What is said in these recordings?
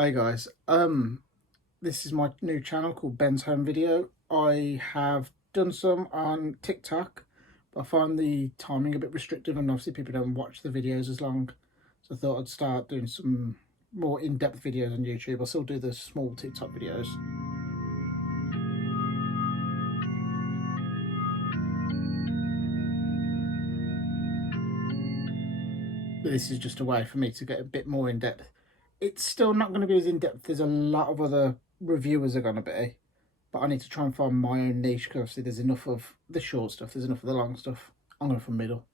Hi guys, this is my new channel called Ben's Home Video. I have done some on TikTok, but I find the timing a bit restrictive and obviously people don't watch the videos as long. So I thought I'd start doing some more in-depth videos on YouTube. I'll still do the small TikTok videos. But this is just a way for me to get a bit more in-depth. It's still not going to be as in-depth as a lot of other reviewers are going to be, but I need to try and find my own niche because obviously there's enough of the short stuff, there's enough of the long stuff. I'm going for middle.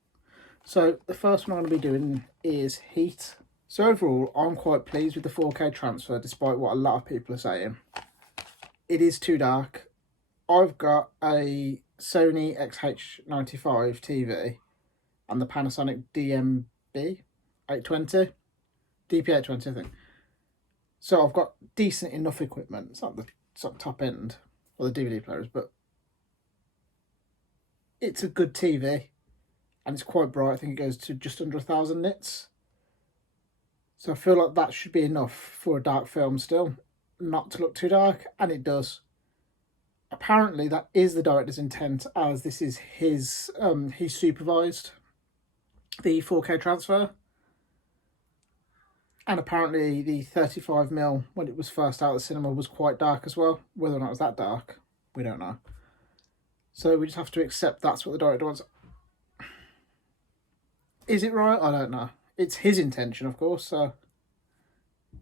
So the first one I'm going to be doing is heat. So overall, I'm quite pleased with the 4K transfer, despite what a lot of people are saying. It is too dark. I've got a Sony XH95 TV and the Panasonic DP820, I think. So I've got decent enough equipment. It's not the top end or the DVD players, but it's a good TV and it's quite bright. I think it goes to just under 1,000 nits. So I feel like that should be enough for a dark film still, not to look too dark, and it does. Apparently that is the director's intent, as this is his, he supervised the 4K transfer. And apparently the 35mm, when it was first out of the cinema, was quite dark as well. Whether or not it was that dark, we don't know. So we just have to accept that's what the director wants. Is it right? I don't know. It's his intention, of course, so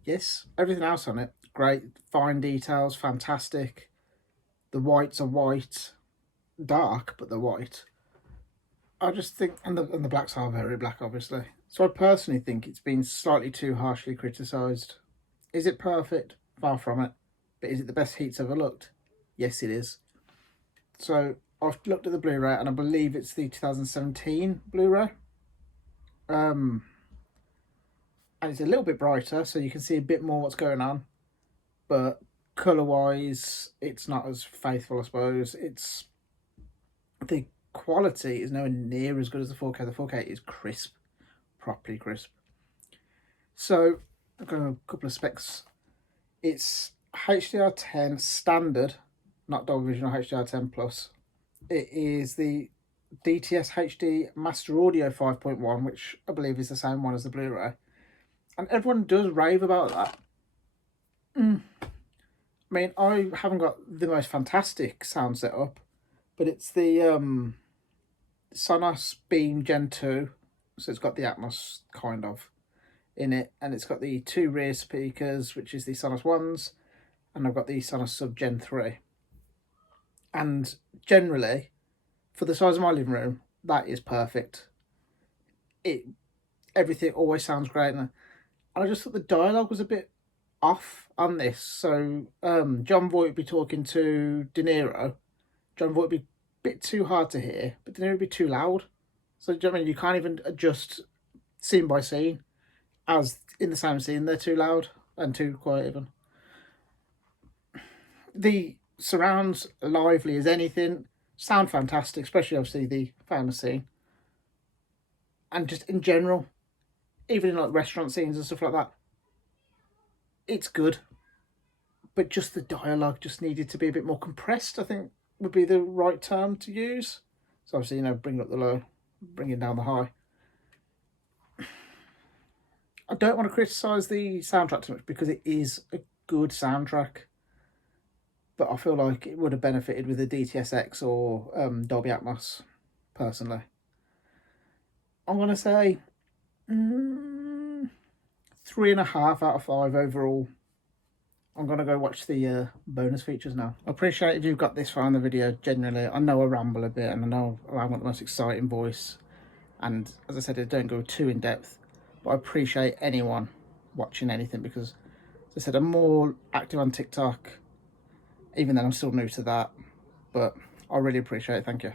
yes. Everything else on it, great. Fine details, fantastic. The whites are white. Dark, but they're white. I just think, and the blacks are very black, obviously. So I personally think it's been slightly too harshly criticised. Is it perfect? Far from it. But is it the best heat's ever looked? Yes, it is. So I've looked at the Blu-ray, and I believe it's the 2017 Blu-ray. And it's a little bit brighter, so you can see a bit more what's going on. But colour-wise, it's not as faithful, I suppose. It's the quality is nowhere near as good as the 4K. The 4K is crisp, properly crisp. So I've got a couple of specs. It's HDR10 standard, not Dolby Vision or HDR10 Plus. It is the DTS HD Master Audio 5.1, which I believe is the same one as the Blu-ray. And everyone does rave about that. I mean, I haven't got the most fantastic sound setup, but it's the Sonos Sub Gen 2, so it's got the Atmos kind of in it, and it's got the 2 rear speakers, which is the Sonos ones, and I've got the Sonos Sub Gen 3. And generally, for the size of my living room, that is perfect. Everything always sounds great, and I just thought the dialogue was a bit off on this. So John Voight would be talking to De Niro. John Voight would be bit too hard to hear, but then it would be too loud. So do you know what I mean? You can't even adjust scene by scene, as in the same scene they're too loud and too quiet even. The surrounds, lively as anything, sound fantastic, especially obviously the famous scene, and just in general, even in like restaurant scenes and stuff like that, it's good. But just the dialogue just needed to be a bit more compressed, I think would be the right term to use. So obviously, you know, bring up the low, bringing down the high. I don't want to criticise the soundtrack too much because it is a good soundtrack, but I feel like it would have benefited with the DTS:X or Dolby Atmos, personally. I'm going to say 3.5 out of 5 overall. I'm going to go watch the bonus features now. I appreciate if you've got this far in the video, genuinely. I know I ramble a bit and I know I haven't got the most exciting voice. And as I said, I don't go too in depth. But I appreciate anyone watching anything because, as I said, I'm more active on TikTok. Even then, I'm still new to that. But I really appreciate it. Thank you.